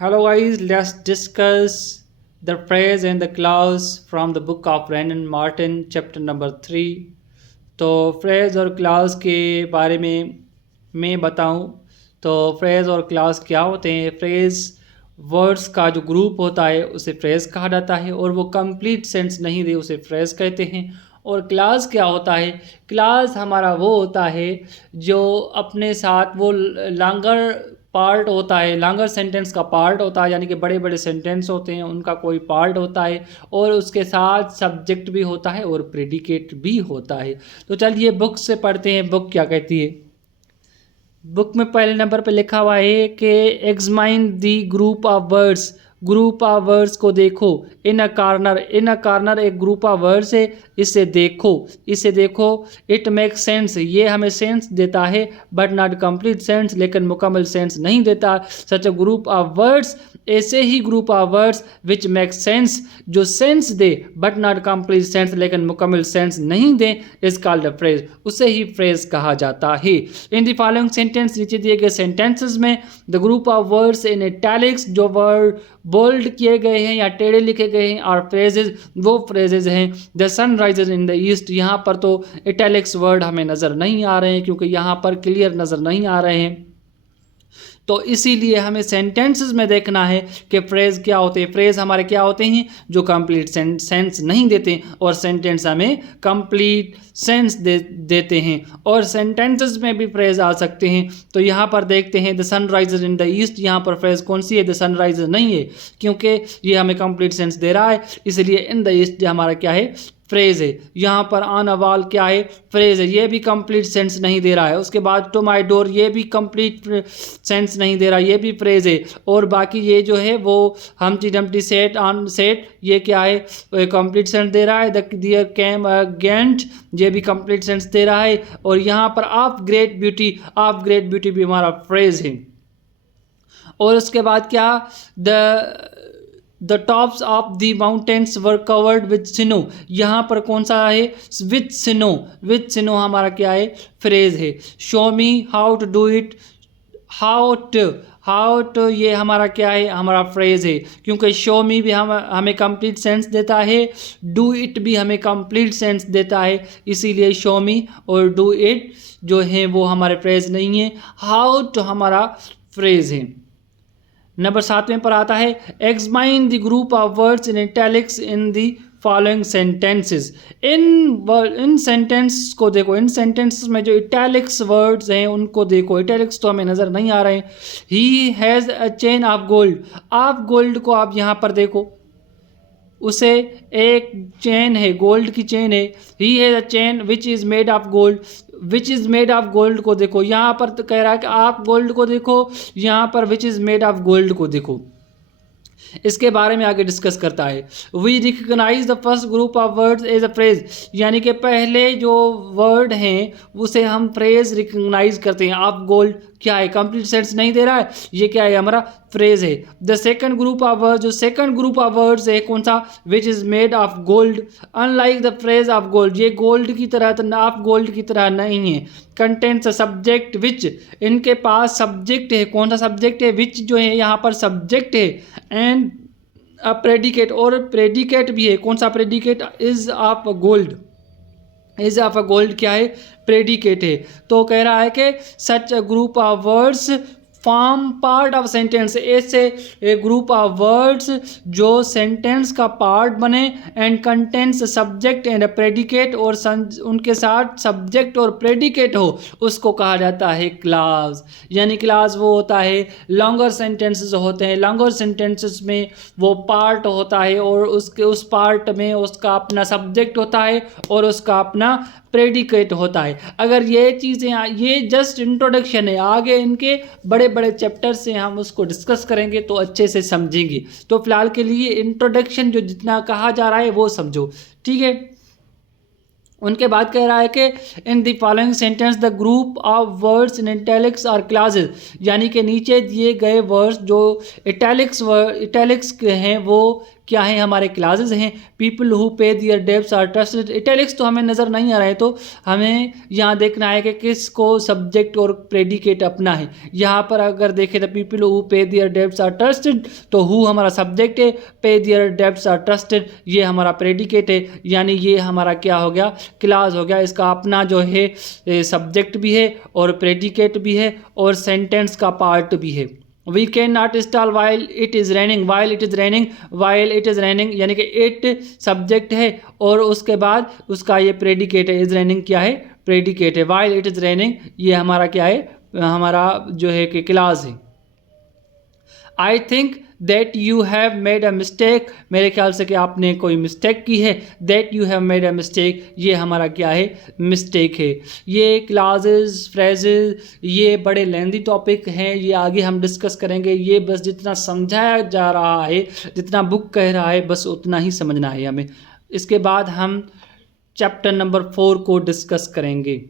Hello guys, let's discuss the phrase and the clause from the book of Brandon Martin, chapter number 3. तो phrase और class के बारे में मैं बताऊं तो फ्रेज और क्लास क्या होते हैं। फ्रेज वर्ड्स का जो ग्रुप होता है उसे फ्रेज कहा जाता है और वो कंप्लीट सेंस नहीं दे उसे फ्रेज कहते हैं। और क्लास क्या होता है? क्लास हमारा वो होता है जो अपने साथ वो लॉन्गर पार्ट होता है, लॉन्गर सेंटेंस का पार्ट होता है, यानी कि बड़े बड़े सेंटेंस होते हैं उनका कोई पार्ट होता है और उसके साथ सब्जेक्ट भी होता है और प्रेडिकेट भी होता है। तो चलिए बुक से पढ़ते हैं, बुक क्या कहती है। बुक में पहले नंबर पे लिखा हुआ है कि examine the group of words. Group of words को देखो। In a corner, in a corner एक ग्रुप ऑफ वर्ड्स है, इसे देखो, इसे देखो। इट मेक्स सेंस, ये हमें सेंस देता है बट नॉट कंप्लीट सेंस, लेकिन मुकम्मल सेंस नहीं देता। Such a group of words, ऐसे ही group of words which make sense, जो सेंस दे बट नॉट कंप्लीट सेंस, लेकिन मुकम्मल सेंस नहीं दे, इज कॉल्ड अ फ्रेज, उसे ही फ्रेज कहा जाता है। इन द फॉलोइंग सेंटेंस, नीचे दिए गए सेंटेंसेस में the group of words in italics, जो वर्ड बोल्ड किए गए हैं या टेढ़े लिखे गए हैं, और फ्रेजेज वो फ्रेजेज हैं। The sun rises in the east, यहाँ पर तो इटैलिक्स वर्ड हमें नज़र नहीं आ रहे हैं क्योंकि यहाँ पर क्लियर नज़र नहीं आ रहे हैं, तो इसीलिए हमें सेंटेंसेस में देखना है कि फ्रेज क्या होते हैं। फ्रेज हमारे क्या होते हैं? जो कंप्लीट सेंस नहीं देते, और सेंटेंस हमें कंप्लीट सेंस देते हैं। और सेंटेंसेस में भी फ्रेज आ सकते हैं। तो यहाँ पर देखते हैं the sun rises in the east, यहाँ पर फ्रेज कौन सी है? द सन राइजेज नहीं है क्योंकि ये हमें कंप्लीट सेंस दे रहा है, इसलिए इन द ईस्ट हमारा क्या है? फ्रेज है। यहाँ पर ऑन अ वॉल क्या है? फ्रेज है, ये भी कंप्लीट सेंस नहीं दे रहा है। उसके बाद टू माई डोर, ये भी कंप्लीट सेंस नहीं दे रहा, ये भी फ्रेज है। और बाकी ये जो है वो हमटी डम्टी सेट ऑन सेट, ये क्या है? कंप्लीट सेंस दे रहा है। द डियर कैम गेंट, ये भी कंप्लीट सेंस दे रहा है। और यहाँ पर of great beauty, of great beauty भी हमारा फ्रेज है। और उसके बाद क्या? The tops of the mountains were covered with snow, यहाँ पर कौन सा है? विथ स्नो, विथ स्नो हमारा क्या है? फ्रेज है। Show me how to do it, how to ये हमारा क्या है? हमारा फ्रेज है, क्योंकि शो मी भी हमें कंप्लीट सेंस देता है, डू इट भी हमें कंप्लीट सेंस देता है, इसीलिए शो मी और डू इट जो है वो हमारे फ्रेज नहीं है। हाउ टू हमारा फ्रेज है। नंबर 7वें पर आता है examine the group of words in italics in the following sentences. In sentence को देखो, इन सेंटेंसेस में जो इटैलिक्स वर्ड्स हैं उनको देखो। इटैलिक्स तो हमें नज़र नहीं आ रहे हैं। He has a chain of gold, of gold को आप यहाँ पर देखो, उसे एक चेन है, गोल्ड की चेन है। He has a chain which is made of gold, which is made of gold को देखो, यहाँ पर तो कह रहा है कि आप गोल्ड को देखो, यहाँ पर which is made of gold को देखो। इसके बारे में आगे डिस्कस करता है। We recognise the first group of words as a phrase, यानी कि पहले जो वर्ड हैं उसे हम फ्रेज रिकग्नाइज करते हैं। आप गोल्ड क्या है? कंप्लीट सेंस नहीं दे रहा है, ये क्या है? हमारा फ्रेज है। The second group of word, जो सेकंड ग्रुप ऑफ वर्ड्स है कौन सा? Which is made of gold, unlike the phrase of gold, ये गोल्ड की तरह तो ऑफ गोल्ड की तरह नहीं है। कंटेंट्स सब्जेक्ट विच, इनके पास सब्जेक्ट है, कौन सा सब्जेक्ट है? विच जो है यहाँ पर सब्जेक्ट है, एंड प्रेडिकेट, और प्रेडिकेट भी है। कौन सा predicate? Is of gold, is of a gold क्या है? प्रेडिकेट है। तो कह रहा है कि such a group of words form part of sentence, ऐसे एक ग्रुप ऑफ वर्ड्स जो सेंटेंस का पार्ट बने, and contents subject and predicate, और उनके साथ सब्जेक्ट और प्रेडिकेट हो, उसको कहा जाता है क्लास। यानी क्लास वो होता है, लॉन्गर सेंटेंसेस होते हैं, लॉन्गर सेंटेंसेस में वो पार्ट होता है और उसके उस पार्ट में उसका अपना सब्जेक्ट होता है और उसका अपना प्रेडिकेट होता है। अगर ये चीज़ें, ये जस्ट इंट्रोडक्शन है, आगे इनके बड़े बड़े चैप्टर से हम उसको डिस्कस करेंगे तो अच्छे से समझेंगे। तो फिलहाल के लिए इंट्रोडक्शन जो जितना कहा जा रहा है वो समझो, ठीक है। उनके बाद कह रहा है कि in the following sentence the group of words in italics are classes, यानी कि नीचे दिए गए वर्ड्स जो इटैलिक्स के हैं वो क्या है, हमारे क्लासेज हैं। People who pay their debts are trusted. Italics तो हमें नज़र नहीं आ रहा है, तो हमें यहाँ देखना है कि किसको सब्जेक्ट और प्रेडिकेट अपना है। यहाँ पर अगर देखें तो people who pay their debts are trusted, तो हु हमारा सब्जेक्ट है, pay their debts are trusted ये हमारा प्रेडिकेट है, यानी ये हमारा क्या हो गया, क्लास हो गया। इसका अपना जो है सब्जेक्ट भी है और प्रेडिकेट भी है और सेंटेंस का पार्ट भी है। We can not install while it is raining, while it is raining, while it is raining, यानी कि इट सब्जेक्ट है और उसके बाद उसका ये प्रेडिकेट है। इज़ रैनिंग क्या है, प्रेडिकेट है। वाइल इट इज़ रैनिंग ये हमारा क्या है, हमारा जो है कि क्लास है। I think that you have made a mistake, मेरे ख्याल से कि आपने कोई मिस्टेक की है। That you have made a mistake ये हमारा क्या है, मिस्टेक है। ये क्लासेस फ्रेजेस ये बड़े लेंदी टॉपिक हैं, ये आगे हम डिस्कस करेंगे। ये बस जितना समझाया जा रहा है, जितना बुक कह रहा है, बस उतना ही समझना है हमें। इसके बाद हम चैप्टर नंबर 4 को डिस्कस करेंगे।